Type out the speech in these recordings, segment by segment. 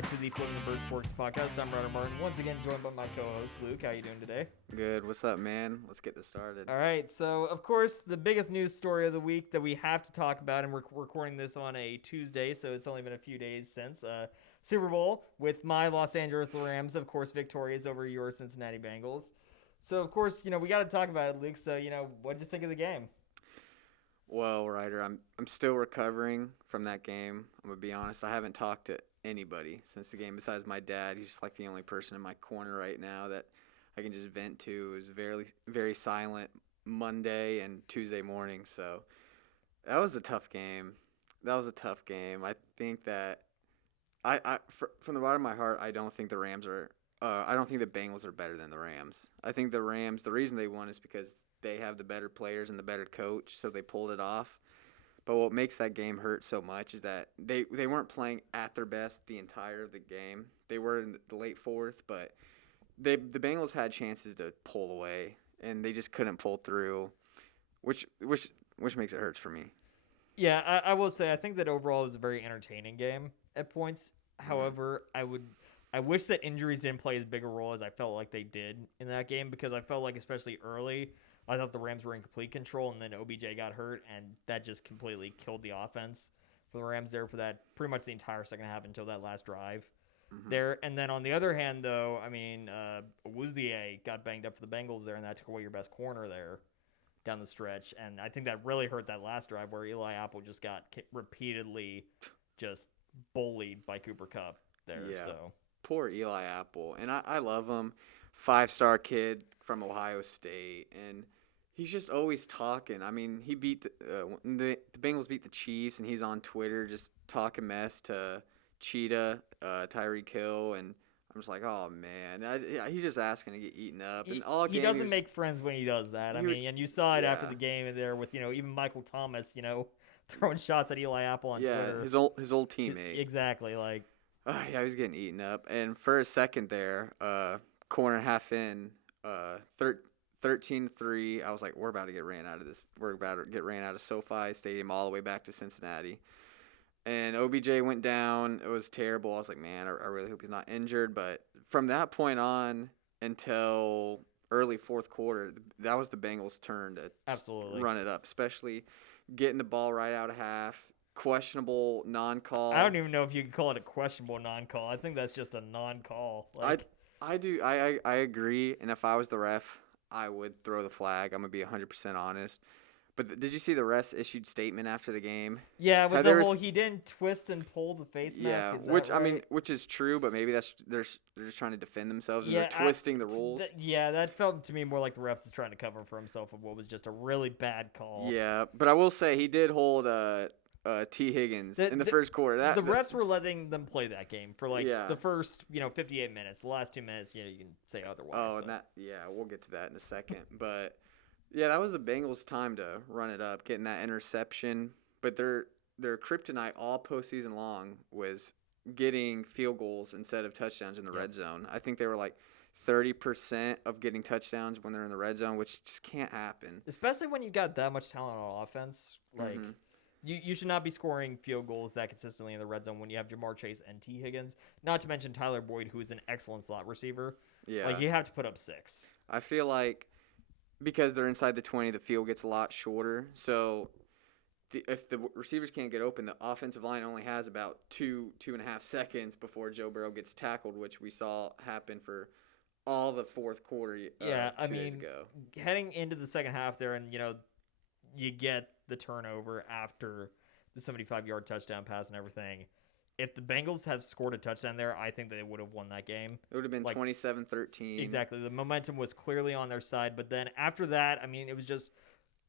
back to the Flipping the Bird Sports podcast. I'm Ryder Martin, once again joined by my co-host Luke. How you doing today? Good. What's up, man? Let's get this started. All right, so of course the biggest news story of the week that we have to talk about, and we're recording this on a Tuesday, so it's only been a few days since Super Bowl with my Los Angeles Rams, of course, victorious over your Cincinnati Bengals. So of course, we got to talk about it, Luke. So what did you think of the game? Well, Ryder, I'm still recovering from that game. I'm gonna be honest. I haven't talked to anybody since the game besides my dad. He's just like the only person in my corner right now that I can just vent to. It was very, very silent Monday and Tuesday morning. So that was a tough game. I think that from the bottom of my heart, I don't think the Rams are. I don't think the Bengals are better than the Rams. I think the Rams. The reason they won is because they have the better players and the better coach, so they pulled it off. But what makes that game hurt so much is that they weren't playing at their best the entire of the game. They were in the late fourth, but the Bengals had chances to pull away, and they just couldn't pull through, which makes it hurt for me. Yeah, I will say I think that overall it was a very entertaining game at points. However, I wish that injuries didn't play as big a role as I felt like they did in that game, because I felt like especially early, I thought the Rams were in complete control, and then OBJ got hurt, and that just completely killed the offense for the Rams there for that pretty much the entire second half until that last drive there. And then on the other hand, though, I mean, Awuzie got banged up for the Bengals there, and that took away your best corner there down the stretch. And I think that really hurt that last drive where Eli Apple just got repeatedly just bullied by Cooper Kupp there. Yeah. So Poor Eli Apple. And I love him. 5-star kid from Ohio State. And he's just always talking. I mean, he beat the Bengals beat the Chiefs, and he's on Twitter just talking mess to Cheetah, Tyreek Hill, and I'm just like, oh man, he's just asking to get eaten up. And he doesn't make friends when he does that. I mean, and you saw it after the game there with even Michael Thomas, throwing shots at Eli Apple on Twitter. His old teammate. Exactly, like. Yeah, he was getting eaten up, and for a second there, corner half in, 13-3. I was like, we're about to get ran out of this. We're about to get ran out of SoFi Stadium all the way back to Cincinnati. And OBJ went down. It was terrible. I was like, man, I really hope he's not injured. But from that point on until early fourth quarter, that was the Bengals' turn to absolutely run it up, especially getting the ball right out of half. Questionable non-call. I don't even know if you could call it a questionable non-call. I think that's just a non-call. I do. I agree. And if I was the ref, I would throw the flag. I'm going to be 100% honest. But did you see the ref's issued statement after the game? Yeah, with he didn't twist and pull the face mask. Yeah, I mean, which is true, but maybe they're just trying to defend themselves and they're twisting the rules. That felt to me more like the refs is trying to cover for himself of what was just a really bad call. Yeah, but I will say he did hold T. Higgins in the first quarter. The refs were letting them play that game for the first 58 minutes. The last 2 minutes, you can say otherwise. Oh, and we'll get to that in a second, but. Yeah, that was the Bengals' time to run it up, getting that interception. But their kryptonite all postseason long was getting field goals instead of touchdowns in the red zone. I think they were like 30% of getting touchdowns when they're in the red zone, which just can't happen. Especially when you got that much talent on offense. Like, you should not be scoring field goals that consistently in the red zone when you have Jamar Chase and T. Higgins. Not to mention Tyler Boyd, who is an excellent slot receiver. Yeah. Like, you have to put up 6. I feel like because they're inside the 20, the field gets a lot shorter. So if the receivers can't get open, the offensive line only has about 2.5 seconds before Joe Burrow gets tackled, which we saw happen for all the fourth quarter 2 days ago. Heading into the second half there, and, you get the turnover after the 75-yard touchdown pass and everything. If the Bengals have scored a touchdown there, I think they would have won that game. It would have been 27-13. Exactly. The momentum was clearly on their side. But then after that, I mean, it was just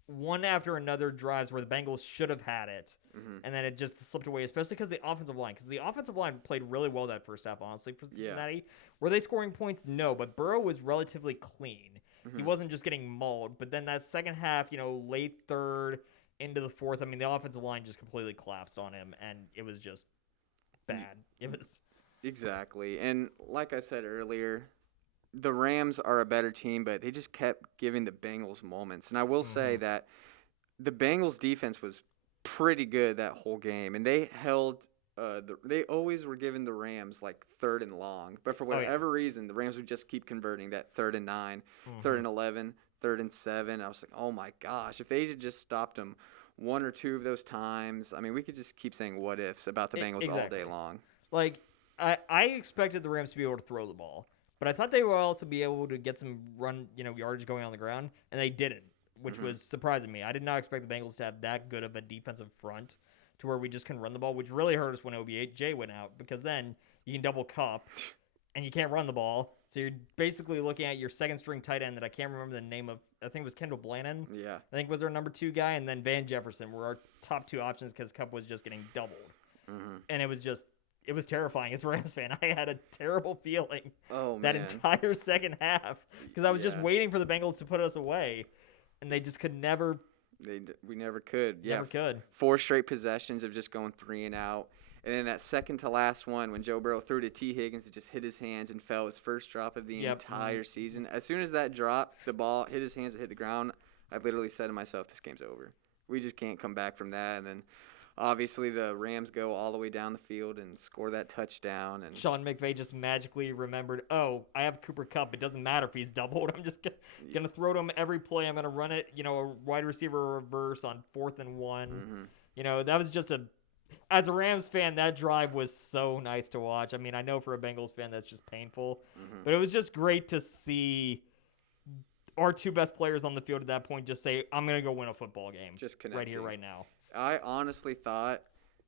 one after another drives where the Bengals should have had it. And then it just slipped away, especially because the offensive line. Because the offensive line played really well that first half, honestly, for Cincinnati. Yeah. Were they scoring points? No. But Burrow was relatively clean. He wasn't just getting mauled. But then that second half, late third into the fourth, I mean, the offensive line just completely collapsed on him. And it was just bad. It was exactly. And like I said earlier, the Rams are a better team, but they just kept giving the Bengals moments. And I will say that the Bengals defense was pretty good that whole game, and they held they always were giving the Rams like 3rd and long, but for Oh, yeah. whatever reason, the Rams would just keep converting that 3rd and 9, 3rd and 11, 3rd and 7. I was like, oh my gosh, if they had just stopped them one or two of those times, I mean, we could just keep saying what ifs about the Bengals all day long. Like, I expected the Rams to be able to throw the ball, but I thought they would also be able to get some run, yardage going on the ground, and they didn't, which was surprising me. I did not expect the Bengals to have that good of a defensive front to where we just couldn't run the ball, which really hurt us when OBJ went out, because then you can double cup and you can't run the ball. So you're basically looking at your second string tight end that I can't remember the name of. I think it was Kendall Blannon. Yeah. I think was our number 2 guy, and then Van Jefferson were our top 2 options because Cup was just getting doubled. And it was terrifying as a Rams fan. I had a terrible feeling that entire second half because I was just waiting for the Bengals to put us away, and they just could never. We never could. Never could. 4 straight possessions of just going 3 and out. And then that second to last one when Joe Burrow threw to T. Higgins, it just hit his hands and fell, his first drop of the entire season. As soon as that dropped, the ball hit his hands and hit the ground, I literally said to myself, this game's over. We just can't come back from that. And then obviously the Rams go all the way down the field and score that touchdown. And Sean McVay just magically remembered, oh, I have Cooper Kupp. It doesn't matter if he's doubled. I'm just going to throw to him every play. I'm going to run it, a wide receiver reverse on 4th and 1. That was just as a Rams fan, that drive was so nice to watch. I mean, I know for a Bengals fan that's just painful, but it was just great to see our 2 best players on the field at that point just say, I'm going to go win a football game just connecting. Right here, right now. I honestly thought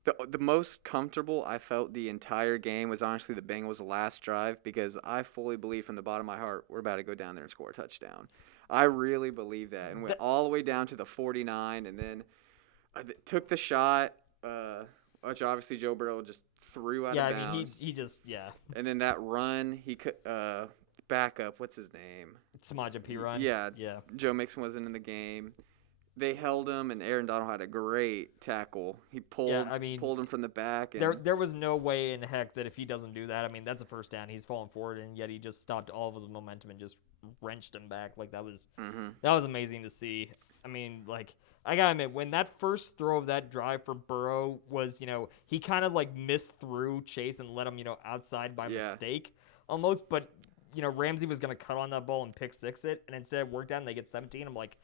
the most comfortable I felt the entire game was honestly the Bengals' last drive because I fully believe from the bottom of my heart we're about to go down there and score a touchdown. I really believe that. And went all the way down to the 49 and then took the shot, which obviously Joe Burrow just threw out of bounds. I mean, he just. And then that run, he could backup, what's his name? Samaje Perine. Yeah. Joe Mixon wasn't in the game. They held him, and Aaron Donald had a great tackle. He pulled him from the back. And there was no way in heck that if he doesn't do that, I mean, that's a first down. He's falling forward, and yet he just stopped all of his momentum and just wrenched him back. Like, that was amazing to see. I mean, like, I gotta admit, when that first throw of that drive for Burrow was, he kind of, like, missed through Chase and let him, outside by mistake almost. But, Ramsey was going to cut on that ball and pick 6 it, and instead it worked out and they get 17. I'm like,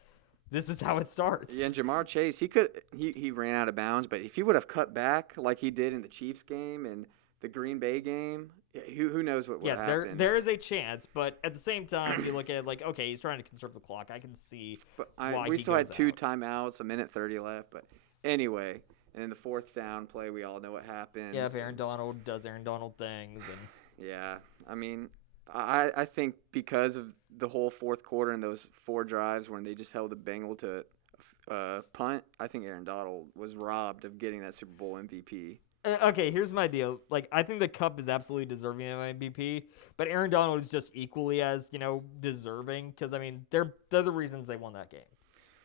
this is how it starts. Yeah, and Jamar Chase, he ran out of bounds, but if he would have cut back like he did in the Chiefs game and the Green Bay game, who knows what would happen. There is a chance, but at the same time, you look at it like, okay, he's trying to conserve the clock. I can see why we he still goes had 2 out. timeouts, 1:30 left, but anyway, and then the 4th down play, we all know what happens. Yeah, if Aaron Donald does Aaron Donald things. And yeah, I mean, I think because of the whole 4th quarter and those 4 drives when they just held the Bengal to punt, I think Aaron Donald was robbed of getting that Super Bowl MVP. Okay, here's my deal. Like, I think the Cup is absolutely deserving of MVP, but Aaron Donald is just equally as, deserving because, I mean, they're the reasons they won that game.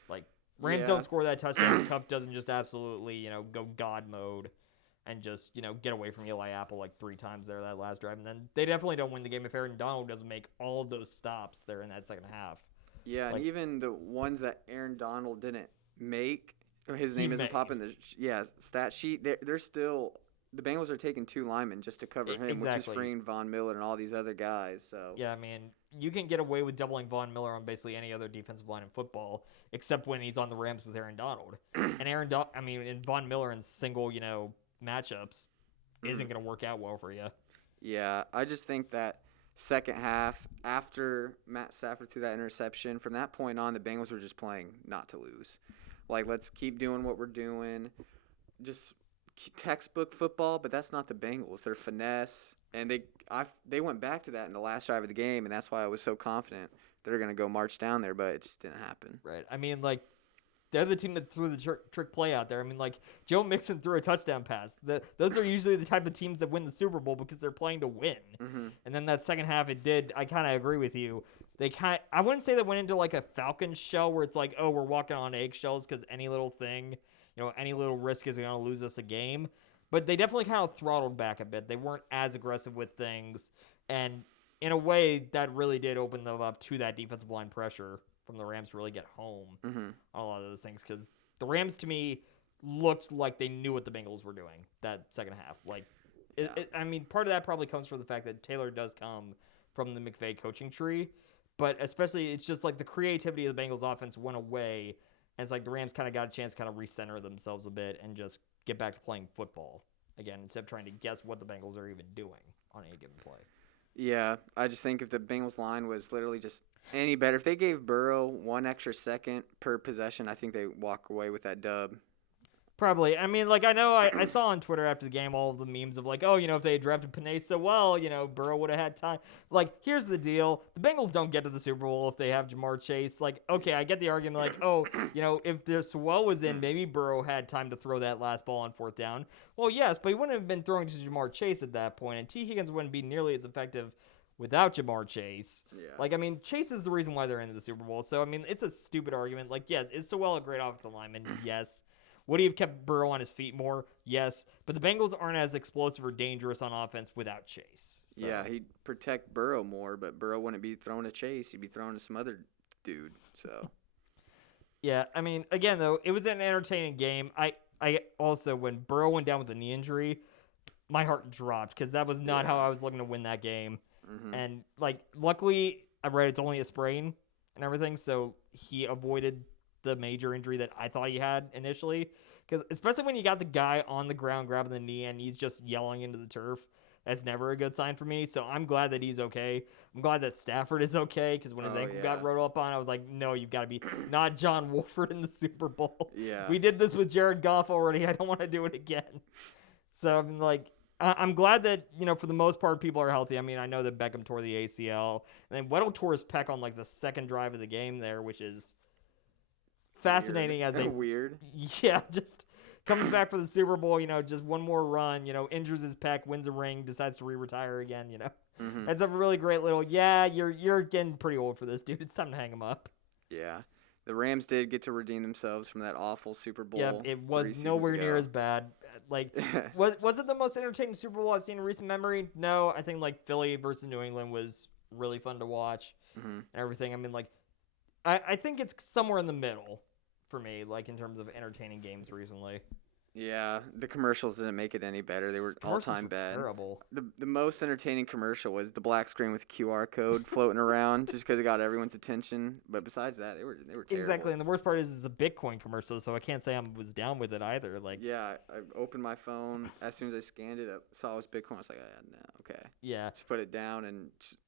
Like, Rams don't score that touchdown. Cup doesn't just absolutely, go God mode and just, get away from Eli Apple like 3 times there that last drive. And then they definitely don't win the game if Aaron Donald doesn't make all of those stops there in that second half. Yeah, and even the ones that Aaron Donald didn't make, his name isn't popping the stat sheet. They're still the Bengals are taking 2 linemen just to cover him, which is freeing Von Miller and all these other guys. So yeah, I mean, you can get away with doubling Von Miller on basically any other defensive line in football, except when he's on the Rams with Aaron Donald. And and Von Miller in single, matchups isn't going to work out well for you. Yeah, I just think that second half after Matt Stafford threw that interception, from that point on, the Bengals were just playing not to lose. Like, let's keep doing what we're doing. Just textbook football, but that's not the Bengals. They're finesse, and they went back to that in the last drive of the game, and that's why I was so confident they're going to go march down there, but it just didn't happen. Right. I mean, like, they're the team that threw the trick play out there. I mean, like, Joe Mixon threw a touchdown pass. Those are usually the type of teams that win the Super Bowl because they're playing to win. Mm-hmm. And then that second half, I kind of agree with you. I wouldn't say they went into like a Falcons shell where it's like, oh, we're walking on eggshells because any little thing, any little risk is going to lose us a game. But they definitely kind of throttled back a bit. They weren't as aggressive with things. And in a way, that really did open them up to that defensive line pressure from the Rams to really get home mm-hmm. on a lot of those things. Because the Rams, to me, looked like they knew what the Bengals were doing that second half. Like, I mean, part of that probably comes from the fact that Taylor does come from the McVay coaching tree, but especially it's just like the creativity of the Bengals offense went away, and it's like the Rams kind of got a chance to kind of recenter themselves a bit and just get back to playing football again instead of trying to guess what the Bengals are even doing on any given play. Yeah, I just think if the Bengals line was literally just any better, if they gave Burrow 1 extra second per possession, I think they walk away with that dub. Probably. I mean, like, I know I saw on Twitter after the game all of the memes of, like, oh, if they had drafted Panay so well, Burrow would have had time. Like, here's the deal. The Bengals don't get to the Super Bowl if they have Jamar Chase. Like, okay, I get the argument, like, oh, if the Sewell was in, maybe Burrow had time to throw that last ball on 4th down. Well, yes, but he wouldn't have been throwing to Jamar Chase at that point, and T. Higgins wouldn't be nearly as effective without Jamar Chase. Yeah. Like, I mean, Chase is the reason why they're into the Super Bowl. So, I mean, it's a stupid argument. Like, yes, is Sewell a great offensive lineman? Yes. Would he have kept Burrow on his feet more? Yes. But the Bengals aren't as explosive or dangerous on offense without Chase. So. Yeah, he'd protect Burrow more, but Burrow wouldn't be throwing to Chase. He'd be throwing to some other dude. So. Yeah, I mean, again, though, it was an entertaining game. I also, when Burrow went down with a knee injury, my heart dropped because that was not how I was looking to win that game. Mm-hmm. And, like, luckily, I read it's only a sprain and everything, so he avoided the major injury that I thought he had initially. Because especially when you got the guy on the ground grabbing the knee and he's just yelling into the turf, that's never a good sign for me. So I'm glad that he's okay. I'm glad that Stafford is okay because when his ankle got rolled up on, I was like, no, you've got to be not John Wolford in the Super Bowl. Yeah. We did this with Jared Goff already. I don't want to do it again. So I'm like, I'm glad that, for the most part, people are healthy. I mean, I know that Beckham tore the ACL. And then Weddle tore his pec on, like, the second drive of the game there, which is fascinating weird. as a weird. Yeah, just comes back for the Super Bowl, just one more run, injures his pec, wins a ring, decides to retire again, Mm-hmm. That's a really great little, you're getting pretty old for this, dude. It's time to hang him up. Yeah. The Rams did get to redeem themselves from that awful Super Bowl. Yeah, it was nowhere near as bad. Like, was it the most entertaining Super Bowl I've seen in recent memory? No, I think, like, Philly versus New England was really fun to watch and everything. I mean, like, I think it's somewhere in the middle for me, like, in terms of entertaining games recently. Yeah, the commercials didn't make it any better. They were all-time bad. Terrible. The most entertaining commercial was the black screen with a QR code floating around just because it got everyone's attention. But besides that, they were terrible. Exactly, and the worst part is it's a Bitcoin commercial, so I can't say I was down with it either. Like, yeah, I opened my phone. As soon as I scanned it, I saw it was Bitcoin. I was like, no, okay. Yeah. Just put it down and just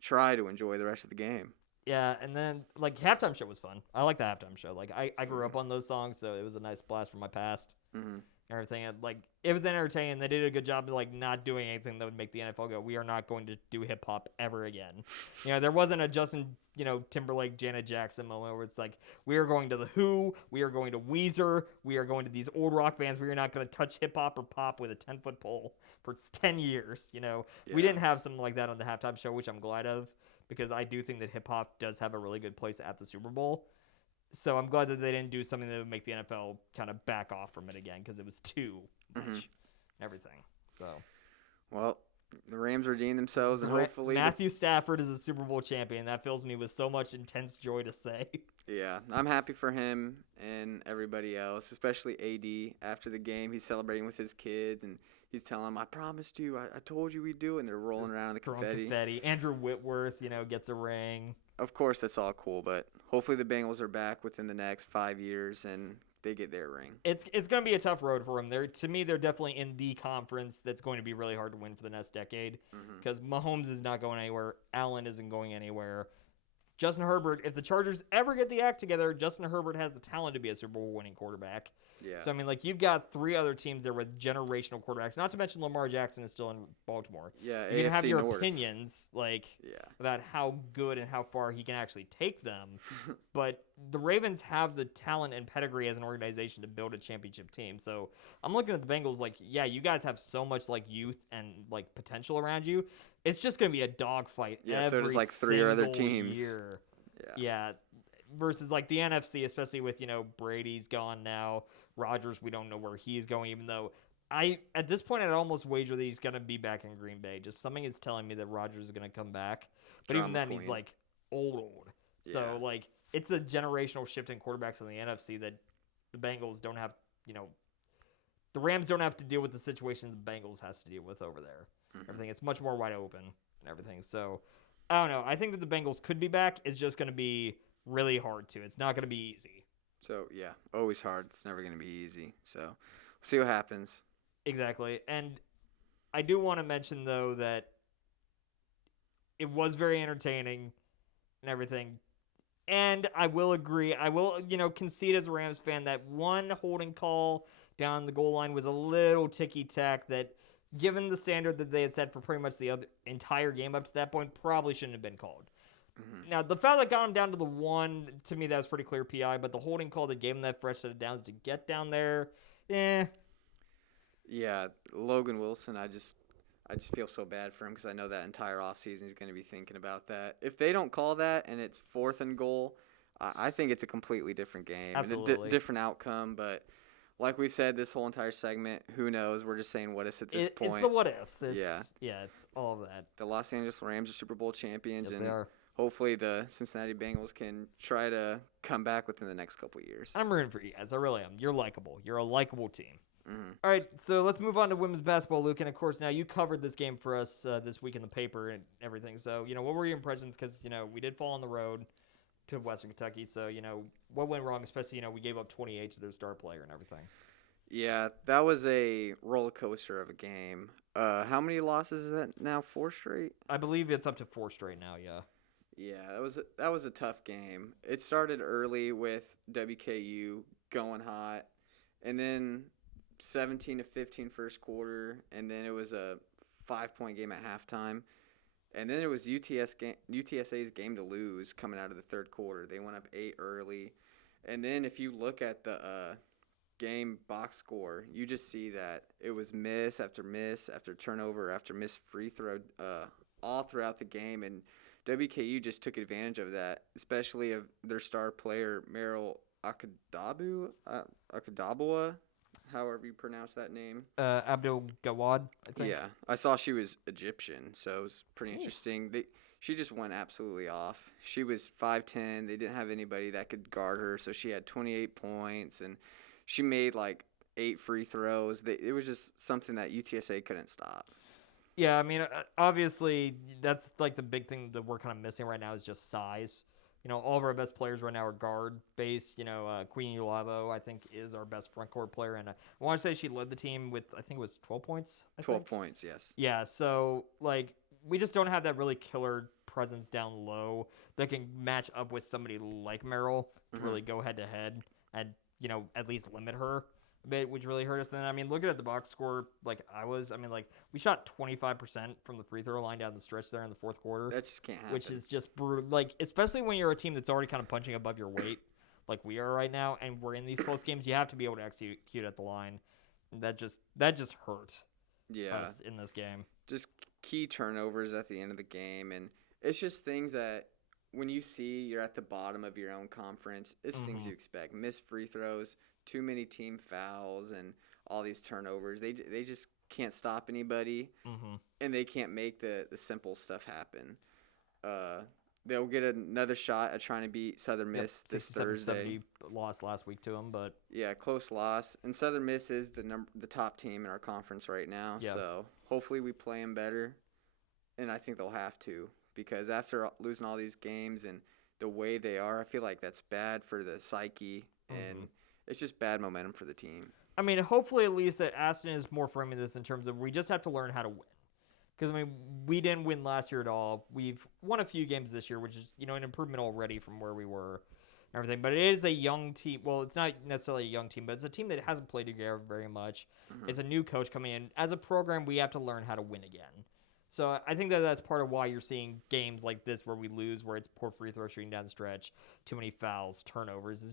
try to enjoy the rest of the game. Yeah, and then, like, halftime show was fun. I like the halftime show. Like, I grew up on those songs, so it was a nice blast from my past. Mm-hmm. Everything. And, like, it was entertaining. They did a good job of, like, not doing anything that would make the NFL go, we are not going to do hip-hop ever again. There wasn't a Justin, Timberlake, Janet Jackson moment where it's like, we are going to The Who, we are going to Weezer, we are going to these old rock bands, we are not going to touch hip-hop or pop with a 10-foot pole for 10 years, Yeah. We didn't have something like that on the halftime show, which I'm glad of. Because I do think that hip-hop does have a really good place at the Super Bowl. So I'm glad that they didn't do something that would make the NFL kind of back off from it again because it was too much and everything. So, well, the Rams redeemed themselves, and hopefully Matthew Stafford is a Super Bowl champion. That fills me with so much intense joy to say. Yeah, I'm happy for him and everybody else, especially AD. After the game, he's celebrating with his kids, and he's telling them, I promised you, I told you we'd do it, and they're rolling around in the confetti. Andrew Whitworth, gets a ring. Of course, that's all cool, but hopefully the Bengals are back within the next 5 years, and they get their ring. It's going to be a tough road for them. To me, they're definitely in the conference that's going to be really hard to win for the next decade because Mahomes is not going anywhere. Allen isn't going anywhere. Justin Herbert, if the Chargers ever get the act together, Justin Herbert has the talent to be a Super Bowl winning quarterback. Yeah. So, I mean, like, you've got 3 other teams there with generational quarterbacks, not to mention Lamar Jackson is still in Baltimore. Yeah, you can have your North. opinions, like, about how good and how far he can actually take them. But the Ravens have the talent and pedigree as an organization to build a championship team. So, I'm looking at the Bengals like, yeah, you guys have so much, like, youth and, like, potential around you. It's just going to be a dogfight every so there's, like, 3 other teams. Year. Yeah. Versus, like, the NFC, especially with, Brady's gone now. Rodgers, we don't know where he's going, even though at this point, I'd almost wager that he's going to be back in Green Bay. Just something is telling me that Rodgers is going to come back. But even then, he's, like, old. So, like, it's a generational shift in quarterbacks in the NFC that the Bengals don't have, the Rams don't have to deal with the situation the Bengals has to deal with over there. Mhm. Everything, it's much more wide open and everything. So, I don't know. I think that the Bengals could be back. It's just going to be really hard to. It's not going to be easy. So, yeah, always hard. It's never going to be easy. So, we'll see what happens. Exactly. And I do want to mention, though, that it was very entertaining and everything. And I will agree. I will, concede as a Rams fan that one holding call down the goal line was a little ticky-tack that, given the standard that they had set for pretty much the entire game up to that point, probably shouldn't have been called. Mhm. Now, the foul that got him down to the one, to me, that was pretty clear PI, but the holding call that gave him that fresh set of downs to get down there, Yeah, Logan Wilson, I just feel so bad for him because I know that entire offseason he's going to be thinking about that. If they don't call that and it's 4th and goal, I think it's a completely different game Absolutely. and a different outcome. But like we said, this whole entire segment, who knows? We're just saying what ifs at this point. It's the what ifs. Yeah. It's all of that. The Los Angeles Rams are Super Bowl champions, Yes, and they are. hopefully the Cincinnati Bengals can try to come back within the next couple of years. I'm rooting for you guys. I really am. You're likable. You're a likable team. Mm-hmm. All right, so let's move on to women's basketball, Luke. And, of course, now you covered this game for us this week in the paper and everything. So, what were your impressions? Because, we did fall on the road to Western Kentucky. So, what went wrong? Especially, we gave up 28 to their star player and everything. Yeah, that was a roller coaster of a game. How many losses is that now? 4 straight? I believe it's up to 4 straight now, yeah. Yeah, that was a tough game. It started early with WKU going hot, and then 17-15 first quarter, and then it was a 5-point game at halftime. And then it was UTSA's game to lose coming out of the third quarter. They went up 8 early. And then if you look at the game box score, you just see that it was miss after turnover after missed free throw all throughout the game. And WKU just took advantage of that, especially of their star player, Meryl Akadaboa, however you pronounce that name. Abdul Gawad, I think. Yeah, I saw she was Egyptian, so it was pretty interesting. She just went absolutely off. She was 5'10". They didn't have anybody that could guard her, so she had 28 points, and she made like 8 free throws. It was just something that UTSA couldn't stop. Yeah, I mean, obviously, that's like the big thing that we're kind of missing right now is just size. All of our best players right now are guard-based. Queen Ulabo, I think, is our best front court player. And I want to say she led the team with, I think it was 12 points. 12 points, yes. Yeah, so, we just don't have that really killer presence down low that can match up with somebody like Merrill to really go head-to-head and, at least limit her a bit, which really hurt us. Then, looking at the box score, we shot 25% from the free throw line down the stretch there in the fourth quarter. That just can't happen. Which is just brutal. Especially when you're a team that's already kind of punching above your weight, like we are right now, and we're in these close games, you have to be able to execute at the line. That just hurt. Us in this game. Just key turnovers at the end of the game, and it's just things that when you see you're at the bottom of your own conference, it's things you expect. Missed free throws, too many team fouls, and all these turnovers. They just can't stop anybody, and they can't make the simple stuff happen. They'll get another shot at trying to beat Southern Miss this Thursday. Lost last week to them, but yeah, close loss. And Southern Miss is the top team in our conference right now. Yeah. So hopefully we play them better, and I think they'll have to, because after losing all these games and the way they are, I feel like that's bad for the psyche, and it's just bad momentum for the team. Hopefully at least that Aston is more framing this in terms of we just have to learn how to win. Because, we didn't win last year at all. We've won a few games this year, which is, an improvement already from where we were and everything. But it is a young team. Well, it's not necessarily a young team, but it's a team that hasn't played together very much. It's a new coach coming in. As a program, we have to learn how to win again. So I think that's part of why you're seeing games like this where we lose, where it's poor free throw shooting down the stretch, too many fouls, turnovers.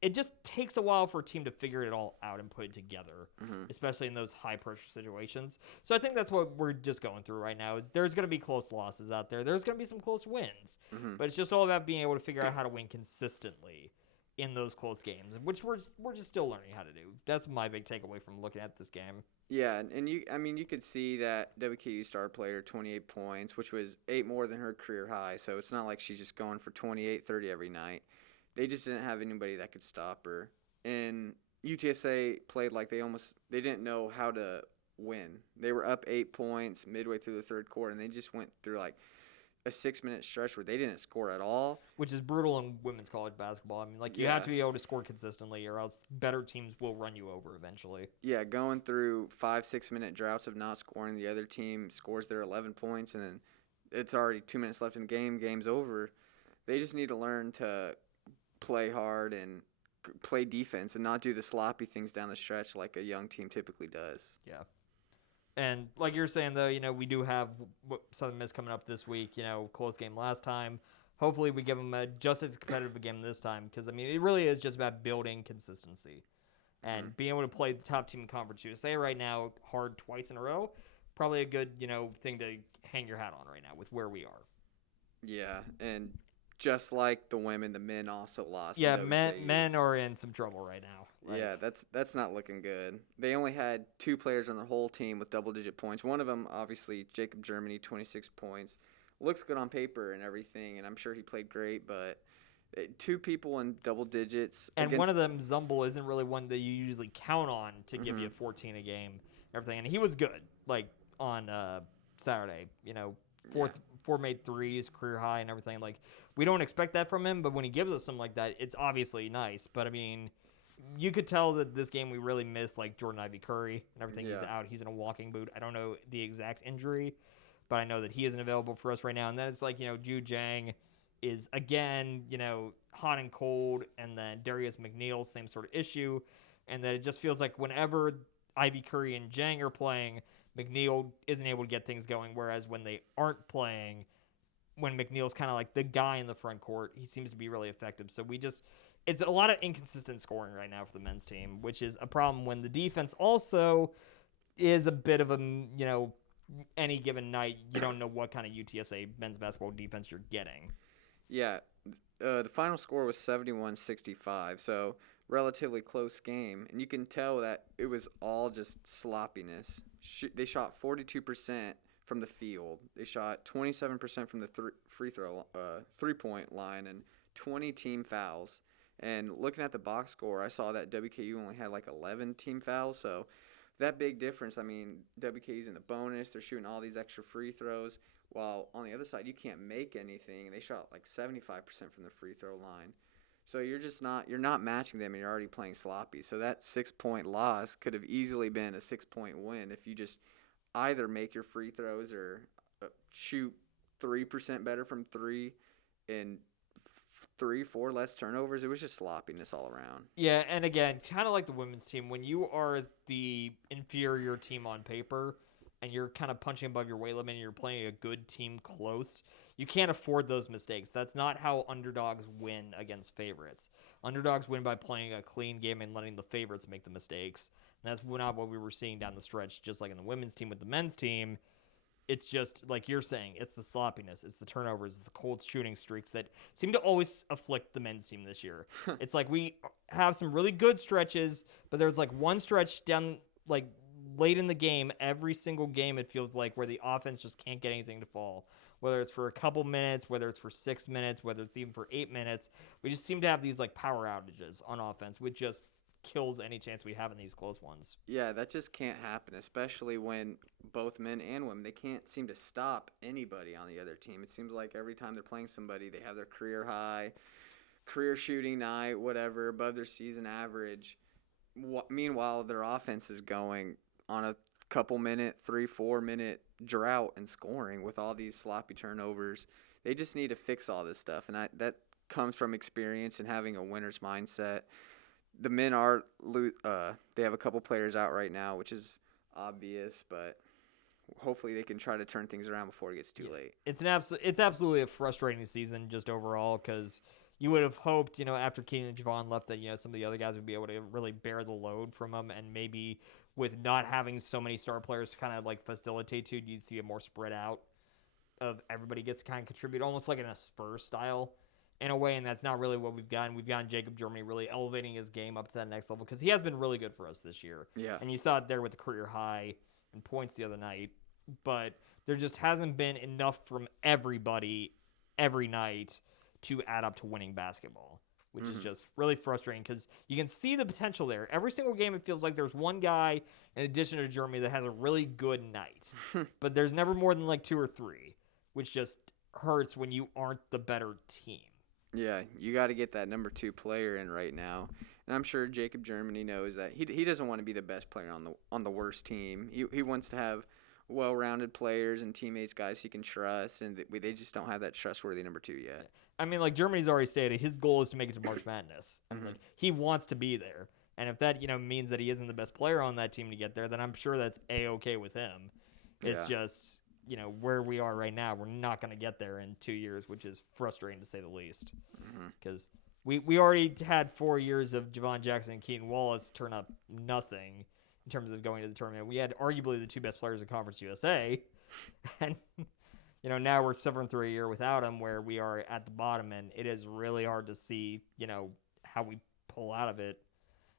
It just takes a while for a team to figure it all out and put it together, especially in those high-pressure situations. So I think that's what we're just going through right now. Is there's going to be close losses out there. There's going to be some close wins. But it's just all about being able to figure out how to win consistently in those close games, which we're just still learning how to do. That's my big takeaway from looking at this game. Yeah, and you could see that WKU star player, 28 points, which was 8 more than her career high. So it's not like she's just going for 28, 30 every night. They just didn't have anybody that could stop her. And UTSA played like they didn't know how to win. They were up 8 points midway through the third quarter, and they just went through like a 6-minute stretch where they didn't score at all. Which is brutal in women's college basketball. I mean, like, you have to be able to score consistently, or else better teams will run you over eventually. Yeah, going through 5-6-minute droughts of not scoring, the other team scores their 11 points, and then it's already 2 minutes left in the game. Game's over. They just need to learn to play hard and play defense and not do the sloppy things down the stretch like a young team typically does. Yeah. And like you're saying, though, we do have Southern Miss coming up this week, close game last time. Hopefully we give them just as competitive a game this time because, I mean, it really is just about building consistency and being able to play the top team in Conference USA right now hard twice in a row. Probably a good, thing to hang your hat on right now with where we are. Yeah, and just like the women, the men also lost. Yeah, men are in some trouble right now. Yeah, that's not looking good. They only had 2 players on the whole team with double-digit points. One of them, obviously, Jacob Germany, 26 points. Looks good on paper and everything, and I'm sure he played great, but 2 people in double digits. And one of them, Zumble, isn't really one that you usually count on to give you 14 a game, everything. And he was good, like, on Saturday. 4 made threes, career high and everything. Like, we don't expect that from him, but when he gives us something like that, it's obviously nice. But, I mean, you could tell that this game we really missed, like, Jordan Ivy Curry and everything. Yeah. He's out. He's in a walking boot. I don't know the exact injury, but I know that he isn't available for us right now. And then it's like, Ju Jang is, again, hot and cold. And then Darius McNeil, same sort of issue. And then it just feels like whenever Ivy Curry and Jang are playing, McNeil isn't able to get things going. Whereas when they aren't playing, when McNeil's kind of like the guy in the front court, he seems to be really effective. So it's a lot of inconsistent scoring right now for the men's team, which is a problem when the defense also is a bit of a, any given night, you don't know what kind of UTSA men's basketball defense you're getting. Yeah, the final score was 71-65, so relatively close game. And you can tell that it was all just sloppiness. They shot 42% from the field. They shot 27% from the three-point line and 20 team fouls. And looking at the box score, I saw that WKU only had like 11 team fouls. So that big difference, I mean, WKU's in the bonus. They're shooting all these extra free throws. While on the other side, you can't make anything. And they shot like 75% from the free throw line. So you're not matching them, and you're already playing sloppy. So that 6-point loss could have easily been a 6-point win if you just either make your free throws or shoot 3% better from 3 and 3-4 less turnovers. It was just sloppiness all around. Yeah, and again, kind of like the women's team, when you are the inferior team on paper and you're kind of punching above your weight limit and you're playing a good team close, you can't afford those mistakes. That's not how underdogs win against favorites. Underdogs win by playing a clean game and letting the favorites make the mistakes. And that's not what we were seeing down the stretch, just like in the women's team with the men's team. It's just, like you're saying, it's the sloppiness, it's the turnovers, it's the cold shooting streaks that seem to always afflict the men's team this year. It's like we have some really good stretches, but there's like one stretch down, like, late in the game, every single game it feels like, where the offense just can't get anything to fall. Whether it's for a couple minutes, whether it's for 6 minutes, whether it's even for 8 minutes, we just seem to have these like power outages on offense, which just kills any chance we have in these close ones. Yeah, that just can't happen, especially when both men and women, they can't seem to stop anybody on the other team. It seems like every time they're playing somebody, they have their career high, career shooting night, whatever, above their season average. Meanwhile, their offense is going on a couple minute, 3-4 minute drought in scoring with all these sloppy turnovers. They just need to fix all this stuff, and that comes from experience and having a winner's mindset. The men they have a couple players out right now, which is obvious, but hopefully they can try to turn things around before it gets too late. It's absolutely a frustrating season just overall, because you would have hoped, after Keenan and Javon left, that some of the other guys would be able to really bear the load from them, and maybe with not having so many star players to kind of like facilitate to, you'd see it more spread out of everybody gets to kind of contribute, almost like in a Spurs style in a way, and that's not really what we've gotten. We've gotten Jacob Germany really elevating his game up to that next level, because he has been really good for us this year. Yeah. And you saw it there with the career high in points the other night, but there just hasn't been enough from everybody every night to add up to winning basketball. which is just really frustrating because you can see the potential there. Every single game, it feels like there's one guy, in addition to Germany, that has a really good night. But there's never more than like 2 or 3, which just hurts when you aren't the better team. Yeah, you got to get that number 2 player in right now. And I'm sure Jacob Germany knows that he doesn't want to be the best player on the worst team. He wants to have well-rounded players and teammates, guys he can trust, and they just don't have that trustworthy number 2 yet. I mean, like Germany's already stated, his goal is to make it to March Madness. I mean, like, he wants to be there, and if that means that he isn't the best player on that team to get there, then I'm sure that's a-okay with him. It's just where we are right now, we're not going to get there in 2 years, which is frustrating to say the least. Because we already had 4 years of Javon Jackson and Keaton Wallace turn up nothing in terms of going to the tournament. We had arguably the 2 best players in Conference USA, and now we're suffering through a year without them where we are at the bottom, and it is really hard to see how we pull out of it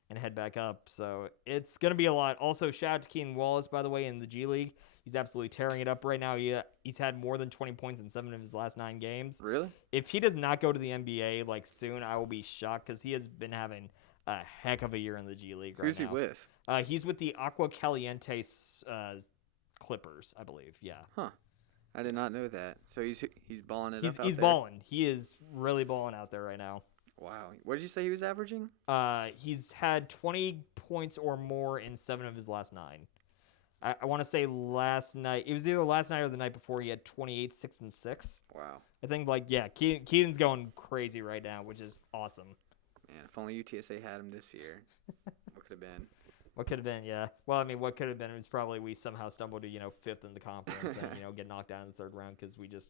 and head back up. So it's going to be a lot. Also, shout out to Keaton Wallace, by the way, in the G League. He's absolutely tearing it up right now. He's had more than 20 points in 7 of his last 9 games. Really? If he does not go to the NBA soon, I will be shocked because he has been having a heck of a year in the G League right now. Who's he with? He's with the Agua Caliente Clippers, I believe. Yeah. Huh. I did not know that. So he's balling it up out He's there? balling. He is really balling out there right now. Wow. What did you say he was averaging? He's had 20 points or more in 7 of his last 9. I want to say last night. It was either last night or the night before. He had 28, 6, and 6. Wow. I think Keaton's going crazy right now, which is awesome. Man, if only UTSA had him this year. What could have been? What could have been, yeah. Well, I mean, what could have been was probably we somehow stumbled to 5th in the conference and get knocked out in the 3rd round because we just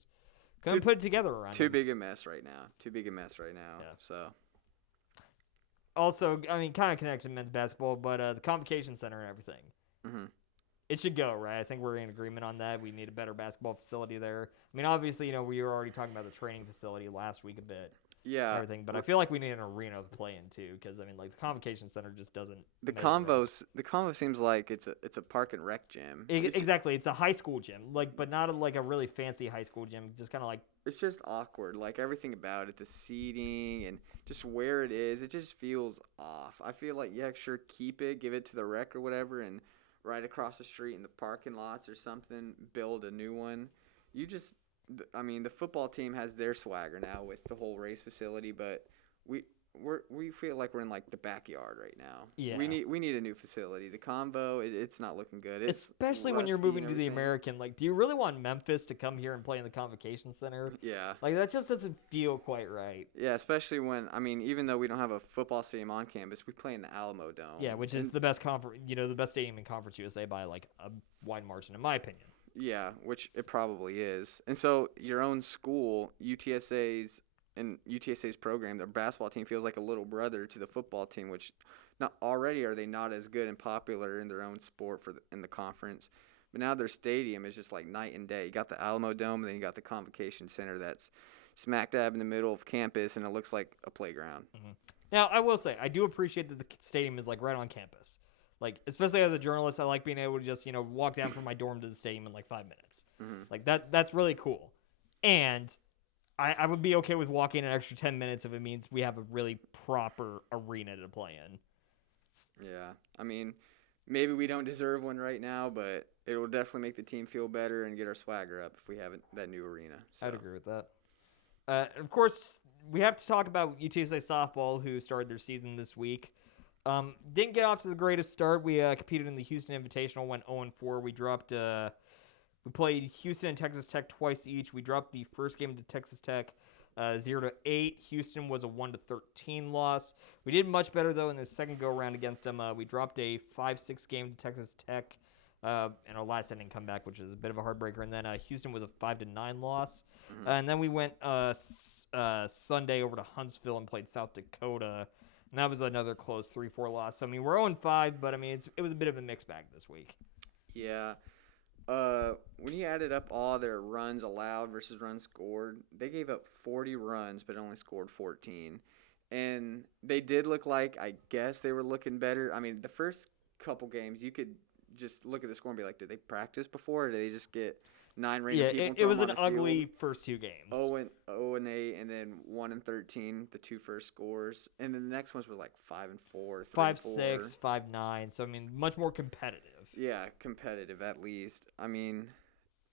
couldn't put it together around Too him. big a mess right now. Yeah. So. Also, I mean, kind of connected to men's basketball, but the Convocation Center and everything. Mm-hmm. It should go, right? I think we're in agreement on that. We need a better basketball facility there. I mean, obviously, we were already talking about the training facility last week a bit. Yeah. Everything, but I feel like we need an arena to play in too, because I mean, the Convocation Center just doesn't. The Convo seems like it's a park and rec gym. Exactly, it's a high school gym, but not a really fancy high school gym. Just kind of like it's just awkward. Like everything about it, the seating and just where it is, it just feels off. I feel like sure, keep it, give it to the rec or whatever, and right across the street in the parking lots or something, build a new one. The football team has their swagger now with the whole race facility, but we feel like we're in the backyard right now. Yeah. We need a new facility. The Convo, it's not looking good. It's especially when you're moving to the American. Do you really want Memphis to come here and play in the Convocation Center? Yeah. That just doesn't feel quite right. Yeah, especially when even though we don't have a football stadium on campus, we play in the Alamo Dome. Yeah, which is the best the best stadium in Conference USA by a wide margin, in my opinion. Yeah, which it probably is. And so your own school, UTSA's program, their basketball team feels like a little brother to the football team, which not already are they not as good and popular in their own sport in the conference. But now their stadium is just like night and day. You got the Alamo Dome, and then you got the Convocation Center that's smack dab in the middle of campus, and it looks like a playground. Mm-hmm. Now, I will say, I do appreciate that the stadium is right on campus. Especially as a journalist, I like being able to just, walk down from my dorm to the stadium in 5 minutes. Mm-hmm. That's really cool. And I would be okay with walking an extra 10 minutes if it means we have a really proper arena to play in. Yeah. I mean, maybe we don't deserve one right now, but it will definitely make the team feel better and get our swagger up if we have that new arena. So. I'd agree with that. Of course, we have to talk about UTSA softball, who started their season this week. Didn't get off to the greatest start. We competed in the Houston Invitational, went 0-4. We played Houston and Texas Tech twice each. We dropped the first game to Texas Tech 0-8. Houston was a 1-13 loss. We did much better, though, in the second go-around against them. We dropped a 5-6 game to Texas Tech in our last inning comeback, which is a bit of a heartbreaker. And then Houston was a 5-9 loss. Mm-hmm. And then we went Sunday over to Huntsville and played South Dakota. And that was another close 3-4 loss. So, we're 0-5, but, it was a bit of a mixed bag this week. Yeah. When you added up all their runs allowed versus runs scored, they gave up 40 runs but only scored 14. And they did look like, I guess, they were looking better. The first couple games, you could just look at the score and be like, did they practice before or did they just get 9 random Yeah, people and it throw was them an on the ugly field. first 2 games. 0-8, and then 1-13, the 2 first scores, and then the next ones were like 5-4, 5-6, 3-4. 5-9. So I mean, much more competitive. Yeah, competitive at least. I mean,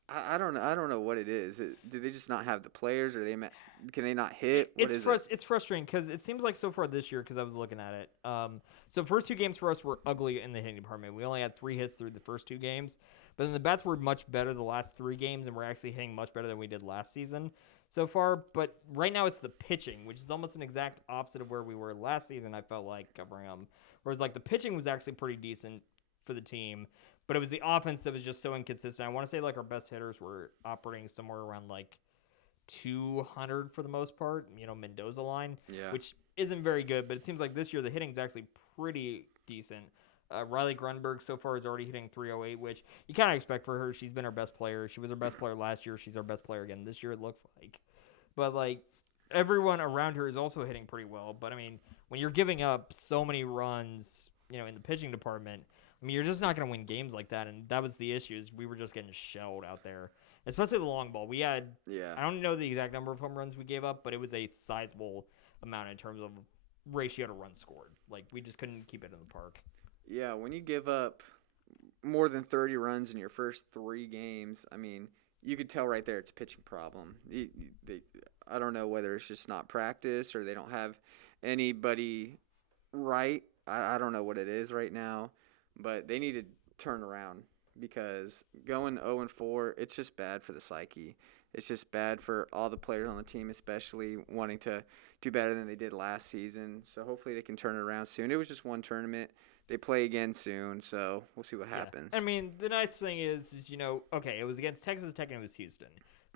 I don't know. I don't know what it is. Do they just not have the players, or can they not hit? What is it? It's frustrating because it seems like so far this year, because I was looking at it. So first 2 games for us were ugly in the hitting department. We only had 3 hits through the first 2 games, but then the bats were much better the last 3 games, and we're actually hitting much better than we did last season so far. But right now it's the pitching, which is almost an exact opposite of where we were last season. I felt like covering them, whereas like the pitching was actually pretty decent for the team. But it was the offense that was just so inconsistent. I want to say like our best hitters were operating somewhere around like 200 for the most part, Mendoza line, Yeah. which isn't very good, but it seems like this year the hitting's actually pretty decent. Riley Grunberg so far is already hitting 308, which you kind of expect for her. She's been our best player. She was our best player last year. She's our best player again this year, it looks like. But like everyone around her is also hitting pretty well. But I mean, when you're giving up so many runs, in the pitching department, I mean, you're just not going to win games like that. And that was the issue, is we were just getting shelled out there, especially the long ball. We had, I don't know the exact number of home runs we gave up, but it was a sizable amount in terms of ratio to runs scored. Like, we just couldn't keep it in the park. Yeah, when you give up more than 30 runs in your first 3 games, I mean, you could tell right there it's a pitching problem. I don't know whether it's just not practice or they don't have anybody right. I don't know what it is right now, but they need to turn around, because going 0-4, it's just bad for the psyche. It's just bad for all the players on the team, especially wanting to do better than they did last season. So hopefully they can turn it around soon. It was just one tournament. They play again soon, so we'll see what happens. I mean, the nice thing is okay, it was against Texas Tech and it was Houston.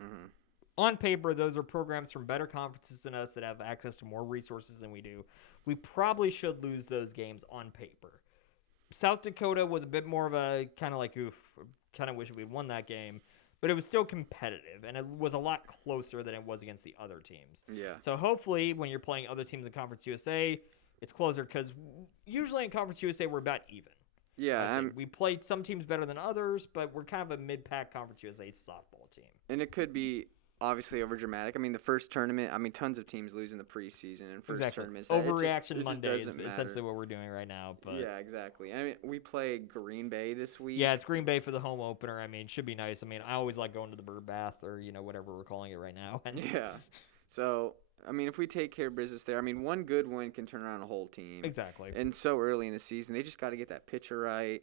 Mm-hmm. On paper, those are programs from better conferences than us that have access to more resources than we do. We probably should lose those games on paper. South Dakota was a bit more of a kind of like, oof, kind of wish we'd won that game. But it was still competitive, and it was a lot closer than it was against the other teams. Yeah. So hopefully when you're playing other teams in Conference USA, it's closer, because usually in Conference USA we're about even. Yeah. We play some teams better than others, but we're kind of a mid-pack Conference USA softball team. And it could be obviously over dramatic. I mean, the first tournament, tons of teams lose in the preseason and first tournaments. Overreaction Monday is essentially what we're doing right now. But yeah, exactly. I mean, we play Green Bay this week. Yeah, it's Green Bay for the home opener. I mean, should be nice. I mean, I always like going to the bird bath, or whatever we're calling it right now. Yeah. So, I mean, if we take care of business there, I mean, one good win can turn around a whole team. Exactly. And so early in the season, they just got to get that pitcher right.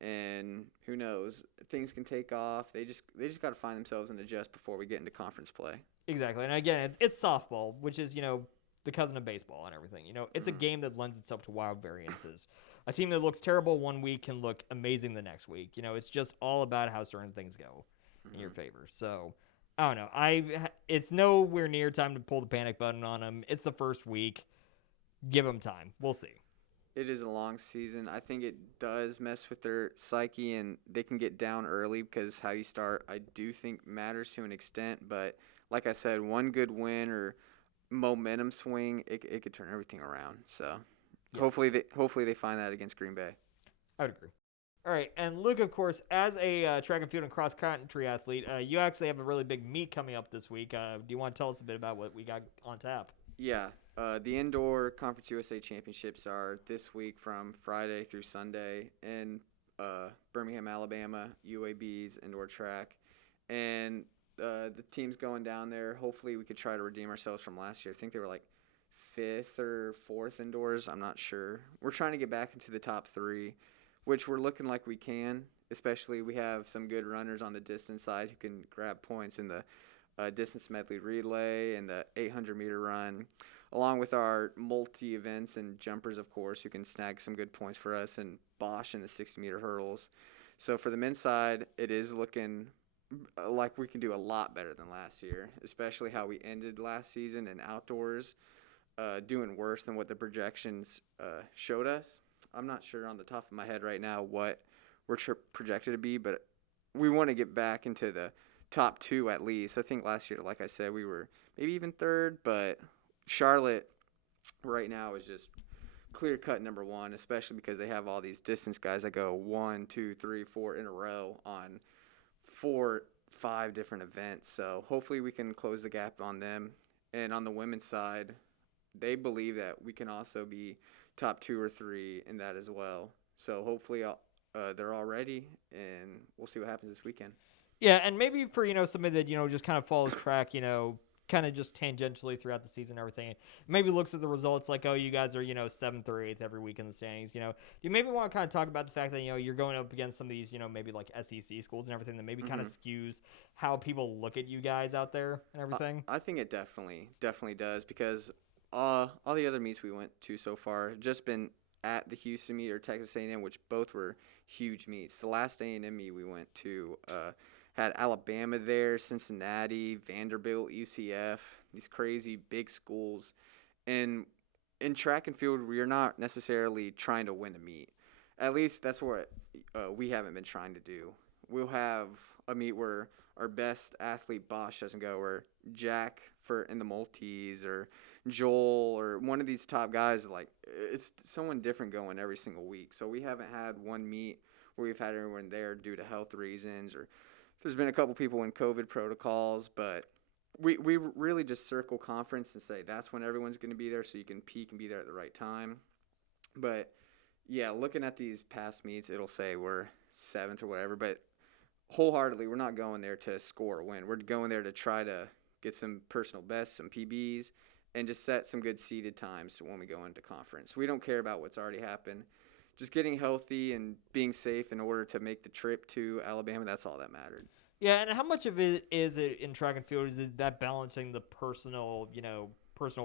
And who knows, things can take off. They just got to find themselves and adjust before we get into conference play. Exactly. And again, it's softball, which is, the cousin of baseball and everything. It's a game that lends itself to wild variances. A team that looks terrible one week can look amazing the next week. It's just all about how certain things go in your favor. So, I don't know. It's nowhere near time to pull the panic button on them. It's the first week. Give them time. We'll see. It is a long season. I think it does mess with their psyche, and they can get down early, because how you start, I do think, matters to an extent. But like I said, one good win or momentum swing, it could turn everything around. So hopefully they find that against Green Bay. I would agree. All right, and Luke, of course, as a track and field and cross country athlete, you actually have a really big meet coming up this week. Do you want to tell us a bit about what we got on tap? Yeah, the Indoor Conference USA Championships are this week from Friday through Sunday in Birmingham, Alabama, UAB's indoor track. And the team's going down there. Hopefully we could try to redeem ourselves from last year. I think they were like 5th or 4th indoors. I'm not sure. We're trying to get back into the top 3, which we're looking like we can, especially we have some good runners on the distance side who can grab points in the distance medley relay and the 800-meter run, along with our multi-events and jumpers, of course, who can snag some good points for us, and Bosch in the 60-meter hurdles. So for the men's side, it is looking like we can do a lot better than last year, especially how we ended last season in outdoors, doing worse than what the projections showed us. I'm not sure on the top of my head right now what we're projected to be, but we want to get back into the top 2 at least. I think last year, like I said, we were maybe even 3rd, but Charlotte right now is just clear-cut number 1, especially because they have all these distance guys that go 1, 2, 3, 4 in a row on four 5 different events. So hopefully we can close the gap on them. And on the women's side, they believe that we can also be top 2 or 3 in that as well. So hopefully they're all ready, and we'll see what happens this weekend. Yeah, and maybe for, somebody that, just kind of follows track, kind of just tangentially throughout the season and everything, maybe looks at the results like, oh, you guys are, 7th or 8th every week in the standings, do you maybe want to kind of talk about the fact that, you're going up against some of these, maybe like SEC schools and everything that maybe kind of skews how people look at you guys out there and everything? I think it definitely does, because all the other meets we went to so far just been at the Houston meet or Texas A&M, which both were huge meets. The last A&M meet we went to had Alabama there, Cincinnati, Vanderbilt, UCF, these crazy big schools. And in track and field, we're not necessarily trying to win a meet. At least that's what we haven't been trying to do. We'll have a meet where our best athlete, Bosch, doesn't go, or Jack in the multis, or Joel, or one of these top guys. Like, it's someone different going every single week. So we haven't had one meet where we've had everyone there due to health reasons, or there's been a couple people in COVID protocols, but we really just circle conference and say that's when everyone's going to be there, so you can peak and be there at the right time. But yeah, looking at these past meets, it'll say we're 7th or whatever, but wholeheartedly, we're not going there to score or win. We're going there to try to get some personal bests, some PBs, and just set some good seeded times when we go into conference. We don't care about what's already happened. Just getting healthy and being safe in order to make the trip to Alabama, that's all that mattered. Yeah, and how much of it is it in track and field? Is it that balancing the personal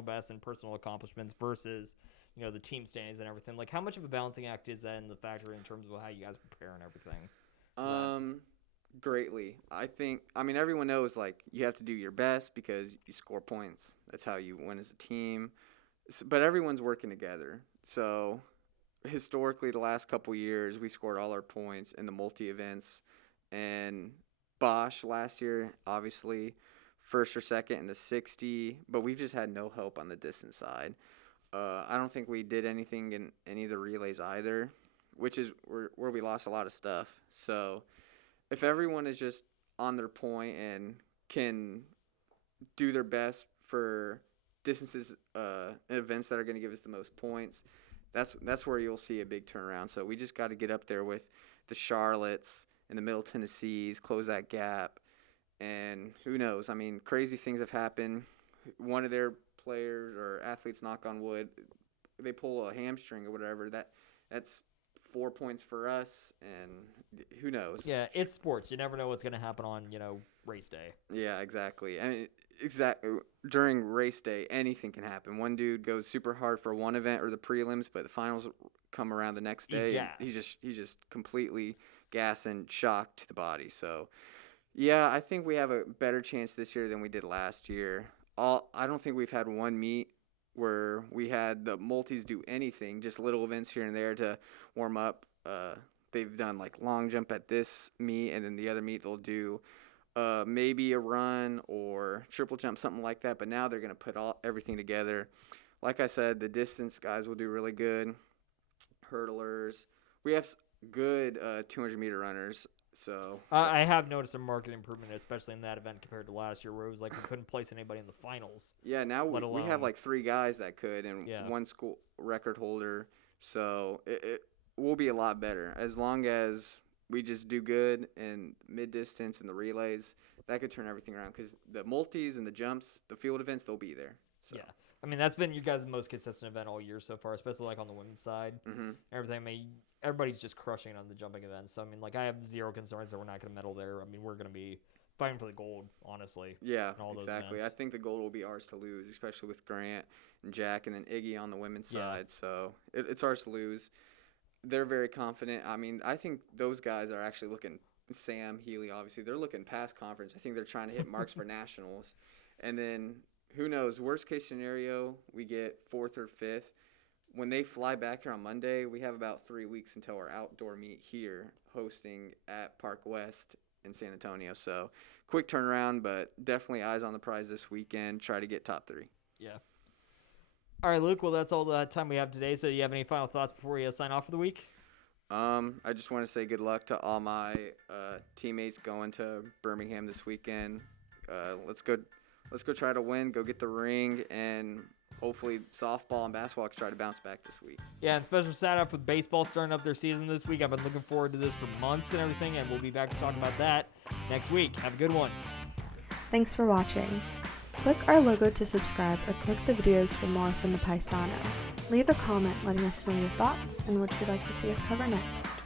best and personal accomplishments versus, the team standings and everything? Like, how much of a balancing act is that in the factor in terms of how you guys prepare and everything? Greatly. I mean, everyone knows, like, you have to do your best because you score points. That's how you win as a team. But everyone's working together. So historically, the last couple years, we scored all our points in the multi-events. And Bosch last year, obviously, 1st or 2nd in the 60. But we've just had no help on the distance side. I don't think we did anything in any of the relays either, which is where we lost a lot of stuff. So if everyone is just on their point and can do their best for distances and events that are going to give us the most points, that's where you'll see a big turnaround. So we just got to get up there with the Charlottes and the Middle Tennessees, close that gap. And who knows? I mean, crazy things have happened. One of their players or athletes, knock on wood, they pull a hamstring or whatever. That's 4 points for us, and who knows? Yeah, it's sports. You never know what's going to happen on, race day. Yeah, exactly. And during race day, anything can happen. One dude goes super hard for one event or the prelims, but the finals come around the next day. He's just completely gassed and shocked to the body. So, yeah, I think we have a better chance this year than we did last year. I don't think we've had one meet where we had the multis do anything, just little events here and there to warm up. They've done like long jump at this meet, and then the other meet they'll do maybe a run or triple jump, something like that. But now they're going to put everything together. Like I said, the distance guys will do really good. Hurdlers. We have good 200-meter runners. So I have noticed a marked improvement, especially in that event compared to last year, where it was like we couldn't place anybody in the finals. Yeah, now we have like 3 guys that could, and one school record holder. So it will be a lot better as long as we just do good in mid distance and the relays. That could turn everything around because the multis and the jumps, the field events, they'll be there. So. Yeah. I mean, that's been you guys' most consistent event all year so far, especially like on the women's side. Mm-hmm. Everything. I mean, everybody's just crushing it on the jumping events. So, I mean, like, I have zero concerns that we're not going to medal there. I mean, we're going to be fighting for the gold, honestly. Yeah, exactly. I think the gold will be ours to lose, especially with Grant and Jack and then Iggy on the women's side. So, it's ours to lose. They're very confident. I mean, I think those guys are actually looking – Sam, Healy, obviously, they're looking past conference. I think they're trying to hit marks for nationals. And then – who knows? Worst case scenario, we get 4th or 5th. When they fly back here on Monday, we have about 3 weeks until our outdoor meet here, hosting at Park West in San Antonio. So, quick turnaround, but definitely eyes on the prize this weekend. Try to get top 3. Yeah. All right, Luke. Well, that's all the time we have today. So, do you have any final thoughts before we sign off for the week? I just want to say good luck to all my teammates going to Birmingham this weekend. Let's go try to win, go get the ring, and hopefully softball and basketball can try to bounce back this week. Yeah, and special shout out with baseball starting up their season this week. I've been looking forward to this for months and everything, and we'll be back to talk about that next week. Have a good one. Thanks for watching. Click our logo to subscribe or click the videos for more from the Paisano. Leave a comment letting us know your thoughts and what you'd like to see us cover next.